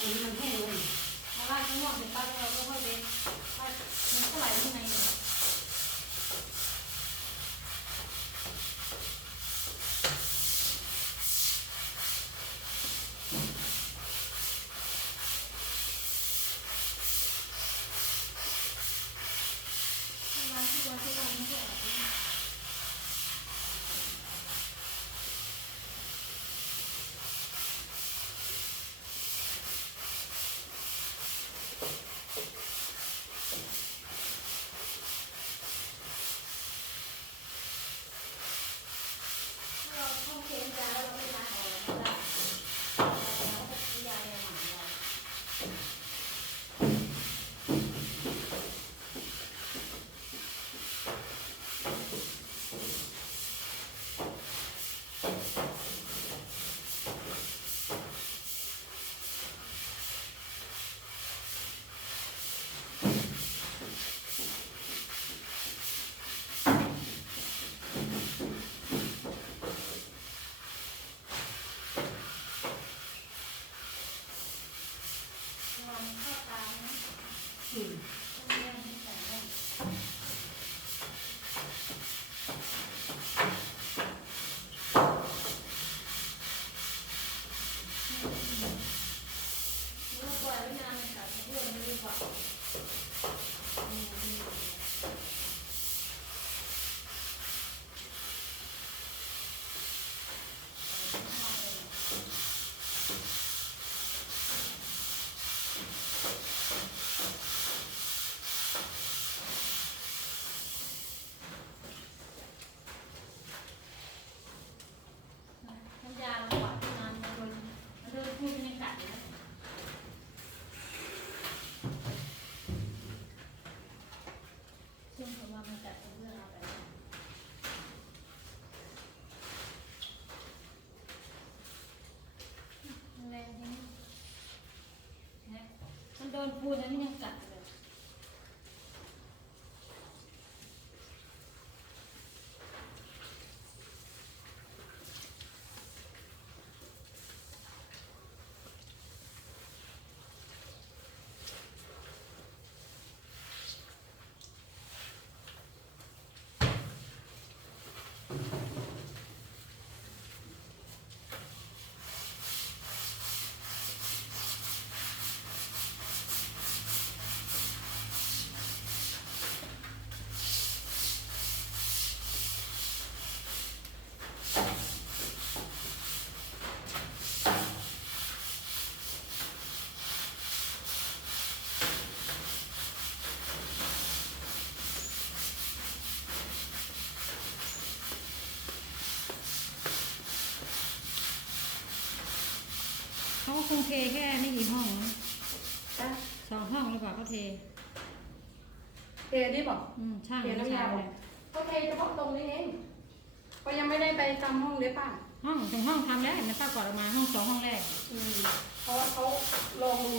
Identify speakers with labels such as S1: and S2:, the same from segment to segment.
S1: อันนี้มันแห้งเลย
S2: มาลาดข้างนอกเสร็จปั๊บเราก็ค่อยไปลาดมันก็ไหลข้างใน มันโดนพูดแล้วมันยังกัด
S3: คงเทแค่ไม่กี่ห้องนะ
S1: จ้ะ
S3: สองห้องหรือเปล่าเขาเท
S1: เทนี่บอก
S3: อืมช่าง
S1: เทน้ำยา
S3: ช่าง
S1: บ
S3: เล
S1: อก
S3: ย
S1: ก็เทเฉพาะตรงนี้เองก็ยังไม่ได้ไปตามห้องเลยป่ะ
S3: ห้องถึงห้องทำแล้วมันป้ากอดออกมาห้องสองห้องแรก
S1: อืมเพราะว่าเขาลองดู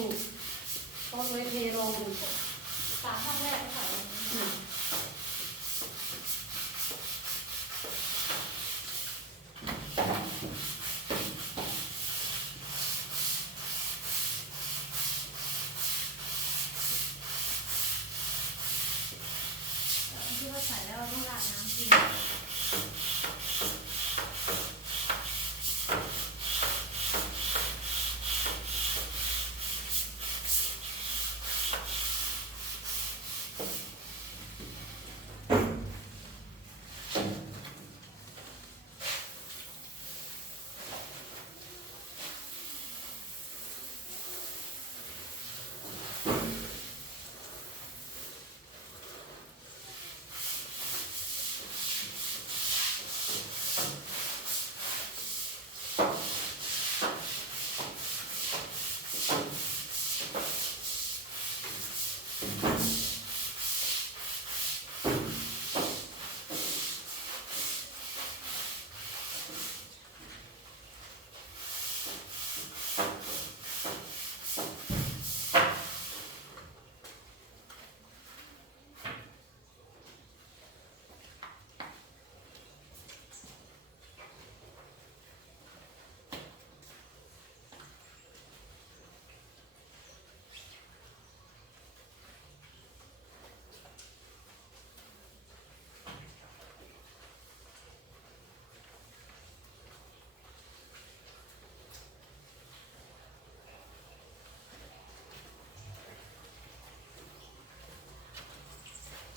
S1: เขาเลยเทลองดู
S2: สามข้างแรกก็ใส่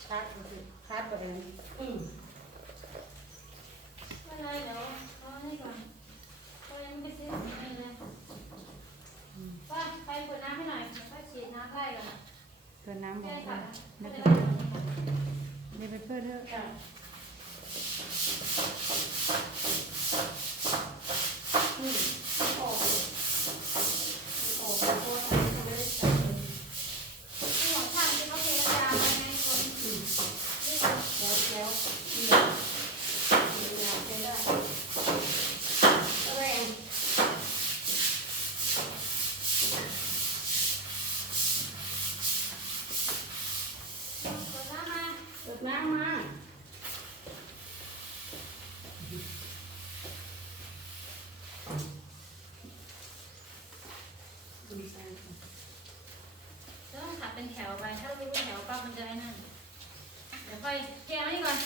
S2: คาดก็คืคา
S3: ดป
S1: ระเน
S2: อืไม่
S1: ไร
S4: เดี๋
S2: ยว
S1: เอา
S2: ให้ก่อน
S1: ตอ
S2: นนี้ไปซื้อขอเลยว่า
S1: ไปิดน้ำ
S2: ให้หน่อยแล้วก็ฉีดน้ำไล่ก่อนเกิ
S4: ด
S2: น้ำบก้ก
S4: ขั
S2: ดไม่เป็น ਭਾਈ ਕਹਿਣਾ ਹੀ ਗੱਲ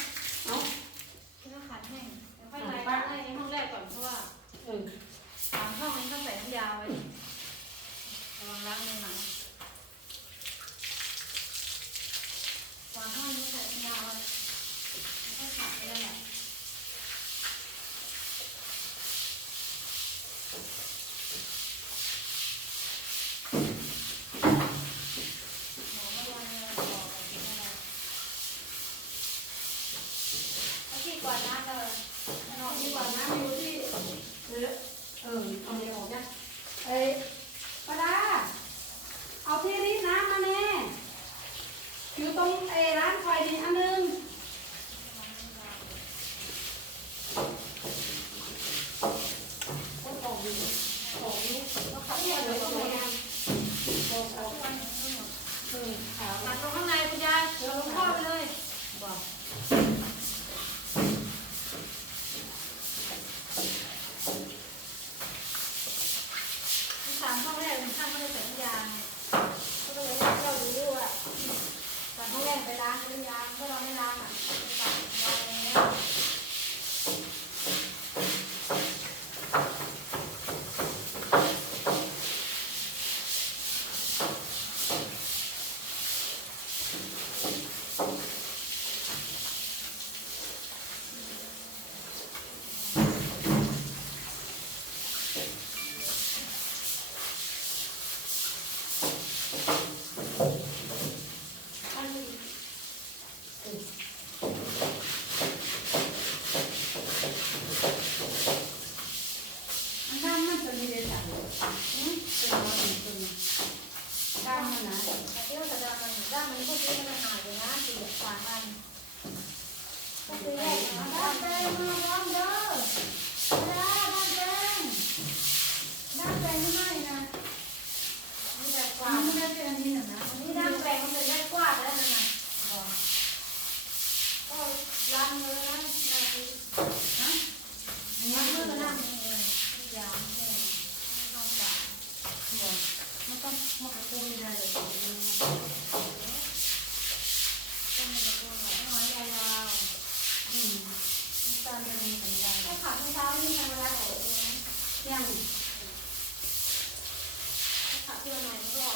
S2: Matthew and I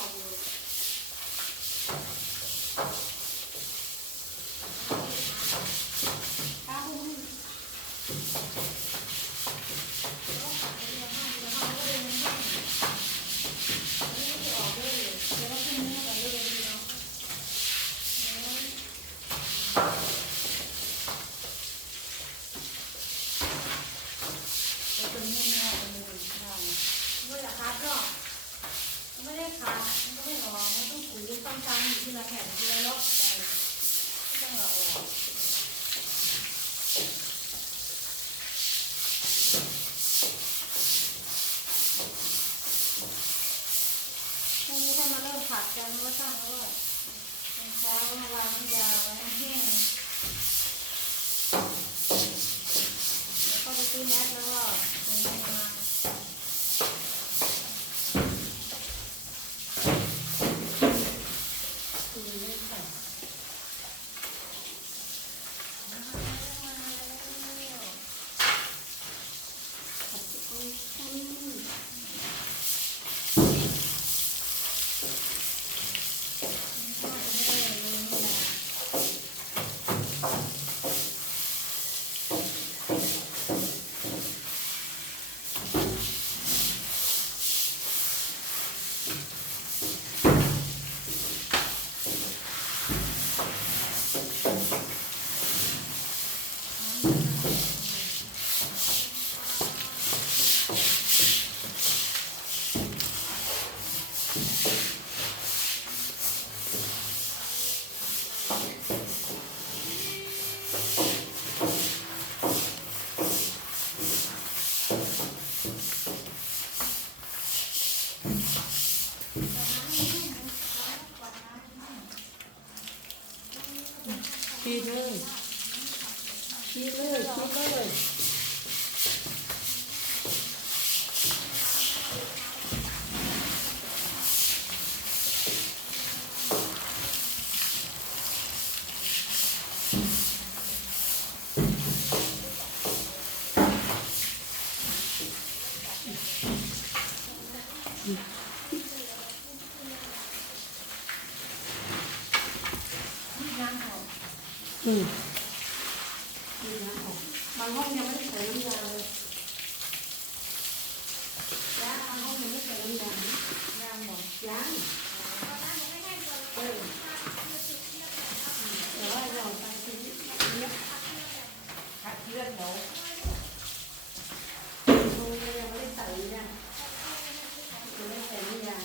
S2: ละแผ่นทีละล็อกไปไม่ต้องละออก
S1: อืมฉีดน้ำออกบางห้องยังไม่ได้ใส่น้ำยาเลยยาบางห้องยังไม่ใส่น้ำยานะ
S3: น้ำหอม
S1: ยังเออแต่ว่าหยอดไปทีนี้เนี่ย
S3: คัดเลือดเดี๋ยว
S1: ครูยังไม่ได้ใส่น้ำยายังไม่ได้ใส่น้ำยา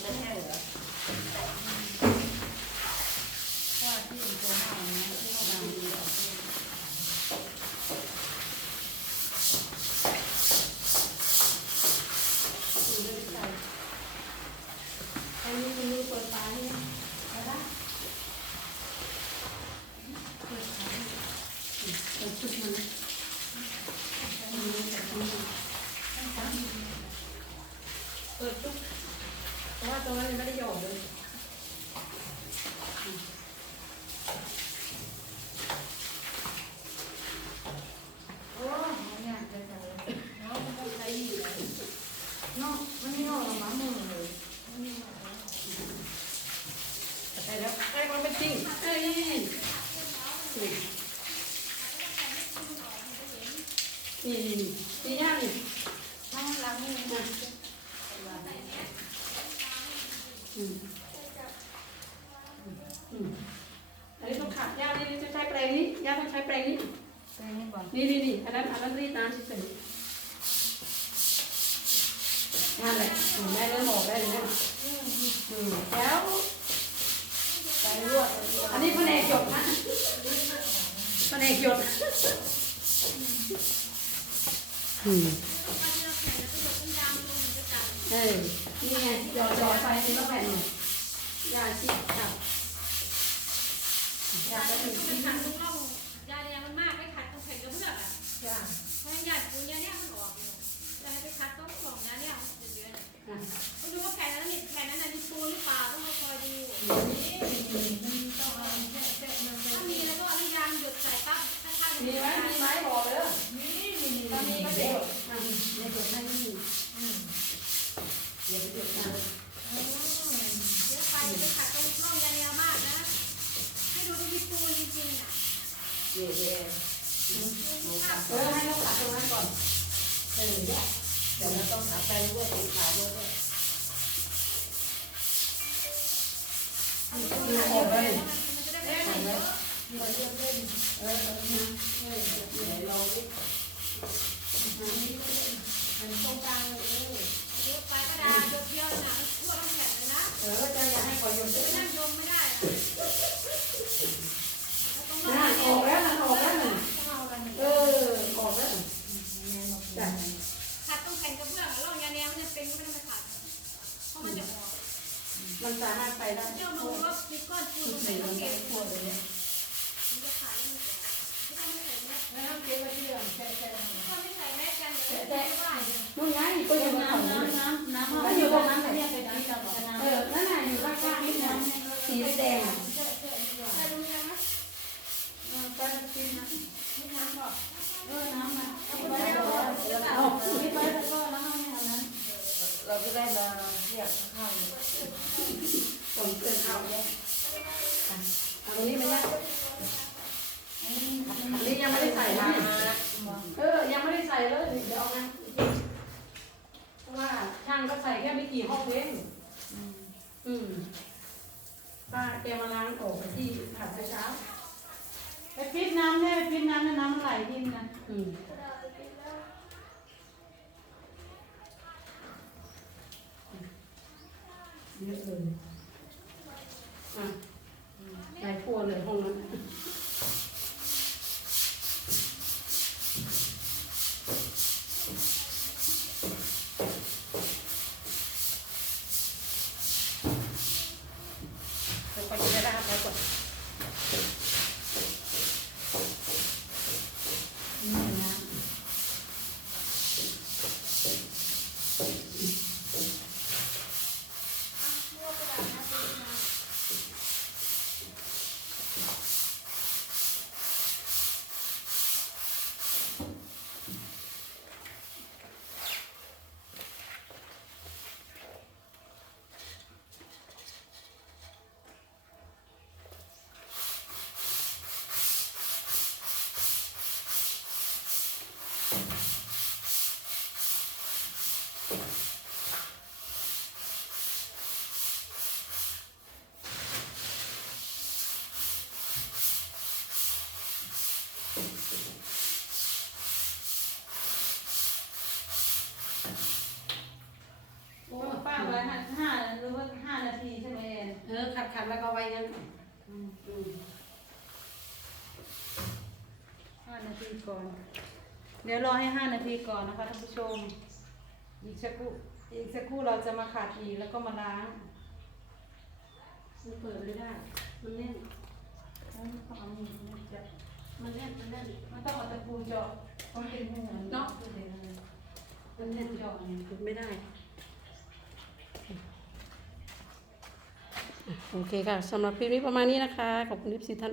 S3: ไม่แห้งเหรอ
S4: ว่าที่ตัวห้องนะที่เขาดังดีออก
S1: อันนี้มันมีเปิดฝาให้นะเอาละเปิดฝาให้เปิดชุดมัน เปิดชุดเพราะว่าตรงนั้นยังไม่ได้หยอดเลย
S3: โอ้ยเนี่ยจะใส่เนาะมันต้องใช้อยู่เลยเนาะมันไม่ออกมามือเลย
S1: ใช่แล้วใช่มันเป็นจริงเอ้ยนี่นี่นี่นี่นี่นี่ย่านี่
S3: น้ำล้างมือ
S1: นะอืม อืมอันนี้ต้องขัดย่านี่นี่จะใช้แปรงนี้ย่าต้องใช้แปรงนี้
S3: ใส่นี่ก่อน
S1: นี่นี่นี่อันนั้นอันนั้นรีดน้ำเฉยๆนั่นแหละอืมได้เริ่มออกได้เลยนะอืมแล้ว
S3: ใส่ลวด
S1: อันนี้แผนกหยดนะแผนกหยดอืมเออนี่ไงหยอดหยอดไปทีละแผ่นเนี่ยยาชีพครับอ ยากจะถึง
S2: มันขัดตรงร่องยาแดงมันมากไปขัดตรงแผ่นกระเบื้องอะ
S3: จ้า
S2: เพราะยาปูนยาเนี่ยมันออกอยู่แต่ไปขัดตรงกล่องยาเนี่ยเดือด
S1: อะ
S2: ๆต้องดูว่าแผ่นนั้นนี่แผ่นนั้นน่ะมีปูนหรือเปล่าต้องมาคอยดู
S3: ต้องเอาแค่แค่มัน
S2: ถ้ามีแล้วก็เอาน้ำยาหยดใส่ปั๊บข้างๆ
S1: มีไหมมีไหมบอกเลย
S3: นี่มี
S1: ถ้ามีก็เด็ดอะ
S3: ในส่วนนั้นนี่
S1: เดี๋ยวไปเด็ดนะ
S2: เดี๋ยวไปไปขัดตรงร่องยาแดงมากนะ ให้ดูที่มีปูนจริงๆอะ
S3: เย่เย่
S1: เออให้เราตัดตรงนั้นก่อน
S3: เออเนี่ยเดี๋ยวเราต้องหาแปรงด้วยสีขาวด้วย
S1: ดูออกเลย
S2: มันจะได้ไม่
S3: เห็นไหม
S2: เยอะ
S3: มันเริ่มเล่น
S1: เออเออนะเออ
S3: ไหนลองดิมันตรงกลางเลย
S2: เยอะไปก็ได้หยดเดียวน่ะมันทั่วทั้งแผ่นเลยนะ
S1: เออจะอย่าให้ขอยดด้วย
S2: นะ มั
S1: นสามารถไปได้
S2: เจ้ามาดูว่ามีก้อนปูนตรงไหนต้องเก็บ
S3: ปวดเลยเนี่ย
S2: มันจะขาดแล้วมันออกไม่ต้องไม่ใส่แมส
S3: แล้วเก็บไว้ที่เดิมแค่แค่
S2: ถ้าไม่ใส่แมสกันเดี๋ยวไม่ได้
S1: นู่นไงก็อยู่ตรงนั้น
S4: น้ำน้ำน้ำ
S1: ก็อยู่ตรงนั้นแหละ
S4: เนี่ยไปที่เราบอกน้ำ
S1: เออนั่นน่ะอยู่ข้างๆนิดนึงสีแดงอะ
S2: ใส่รู้ยังไหม
S4: เออไปกินน้ำ
S2: ไม่น้ำบอก
S4: เออน้ำมาเอาไปแล้วเอาไปแล้วก็แล้วเอาเนี่ยนั้น
S3: เราจะได้มาเรียกข้าว
S1: ผมเกินเอาวเนี่ยอันนี้มันยังอันนี้ยังไม่ได้ใส่นะเออ ยังไม่ได้ใส่เลยเดี๋ยวเอานะเพราะว่าช่างก็ใส่แค่ไม่กี่ห้องเว้นอืมป้าแกมาล้างออกไปที่ผัดเช้า
S4: ไปปิดน้ำเนี่ยไปปิดน้ำเนี่ยน้ำไหลดินนะ
S1: อืม เยอะเลยอะหลายครัวเลยห้องนั้น เดี๋ยวไปจะได้รับแล้วก่อน
S4: นี่นะ
S1: โอ้
S4: โอ้ป้าไว้ห้าห้าหรือว่าห้านา ทีใช่ไหมเอ็น
S1: เออขัดขัดแล้วก็ไว้งั้น
S4: อืม
S1: อืม
S4: ห้านาทีก่อน เดี๋ยวรอให้ห้านาทีก่อนนะคะท่านผู้ชม อีกสักครู่อีกสักครู่เราจะมาขัดอีกแล้วก็มาล้าง
S1: มันเปิดไม่ได้ มันแน่น
S4: ต้องเอามือจับ
S1: มันแน่น มันแน่น
S4: มันต้องเอาตะปูเจาะต้องเป็นหัว
S1: เนาะมันแน่นเจาะเนี่ยไม่ได้ โอเคค่ะสำหรับคลิปนี้ประมาณนี้นะคะ ขอบคุณที่สิท่าน